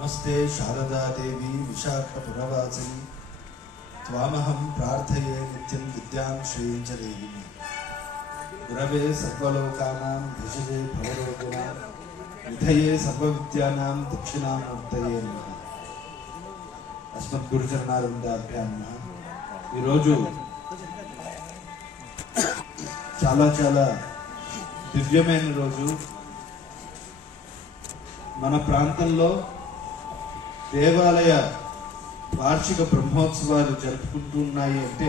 नमस्ते शारदा देवी विशाखपुरवासिनी त्वामहं प्रार्थये नित्यं विद्यां श्रीं च देहिनि गुरवे सर्वलोकानां भिषजे भवरोगिणां विधये सर्वविद्यानां दक्षिणामूर्तये नमः। अस्मद्गुरुचरणारविन्दाभ्यां नमः। ఈరోజు చాలా దివ్యమైన రోజు। మన ప్రాంతంలో దేవాలయ వార్షిక బ్రహ్మోత్సవాలు జరుపుకుంటున్నాయి అంటే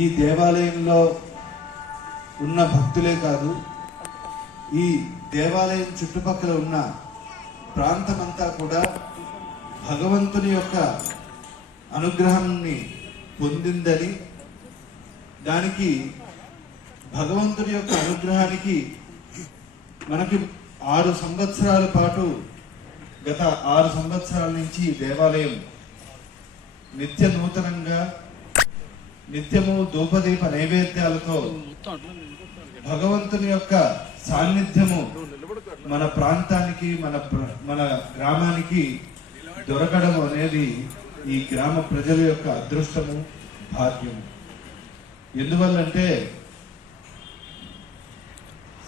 ఈ దేవాలయంలో ఉన్న భక్తులే కాదు, ఈ దేవాలయం చుట్టుపక్కల ఉన్న ప్రాంతమంతా కూడా భగవంతుని యొక్క అనుగ్రహాన్ని పొందిందని, దానికి భగవంతుని యొక్క అనుగ్రహానికి మనకి 6 సంవత్సరాల పాటు గత 6 సంవత్సరాల నుంచి దేవాలయం నిత్య నూతనంగా నిత్యము ధూపదీప నైవేద్యాలతో భగవంతుని యొక్క సాన్నిధ్యము మన ప్రాంతానికి మన గ్రామానికి దొరకడం అనేది ఈ గ్రామ ప్రజల యొక్క అదృష్టము, భాగ్యము। ఎందువల్లంటే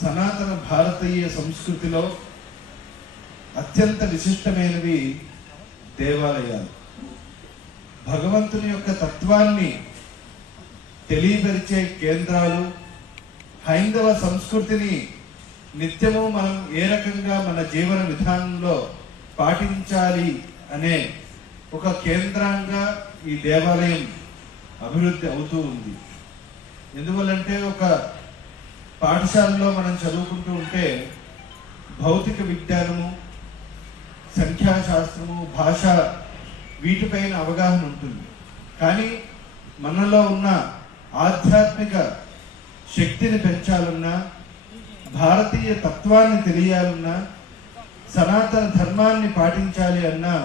సనాతన భారతీయ సంస్కృతిలో అత్యంత విశిష్టమైనవి దేవాలయాలు। భగవంతుని యొక్క తత్వాన్ని తెలియపరిచే కేంద్రాలు। హైందవ సంస్కృతిని నిత్యము మనం ఏ రకంగా మన జీవన విధానంలో పాటించాలి అనే ఒక కేంద్రంగా ఈ దేవాలయం అభివృద్ధి అవుతూ ఉంది। ఎందువల్లంటే ఒక పాఠశాలలో మనం చదువుకుంటూ ఉంటే భౌతిక విజ్ఞానము, సంఖ్యాశాస్త్రము, భాష వీటిపైన అవగాహన ఉంటుంది। కానీ మనలో ఉన్న ఆధ్యాత్మిక శక్తిని పెంచాలన్నా, భారతీయ తత్వాన్ని తెలియాలన్నా, సనాతన ధర్మాన్ని పాటించాలి అన్నా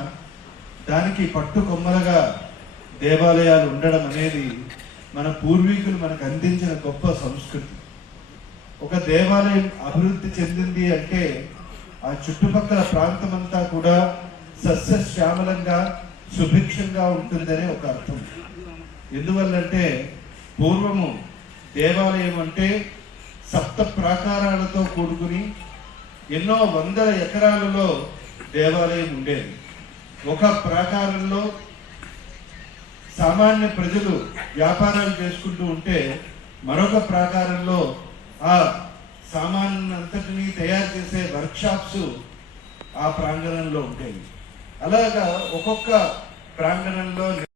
దానికి పట్టుకొమ్మలుగా దేవాలయాలు ఉండడం అనేది మన పూర్వీకులు మనకు అందించిన గొప్ప సంస్కృతి। ఒక దేవాలయం అభివృద్ధి చెందింది అంటే ఆ చుట్టుపక్కల ప్రాంతమంతా కూడా సస్యశ్యామలంగా సుభిక్షంగా ఉంటుందనే ఒక అర్థం। ఎందువల్లంటే పూర్వము దేవాలయం అంటే 7 ప్రాకారాలతో కూడుకుని ఎన్నో వందల ఎకరాలలో దేవాలయం ఉండేది। ఒక ప్రాకారంలో సామాన్య ప్రజలు వ్యాపారాలు చేసుకుంటూ ఉంటే మరొక ప్రాకారంలో ఆ సామాన్య అంతటిని తయారు చేసే వర్క్షాప్స్ ఆ ప్రాంగణంలో ఉంటాయి। అలాగా ఒక్కొక్క ప్రాంగణంలో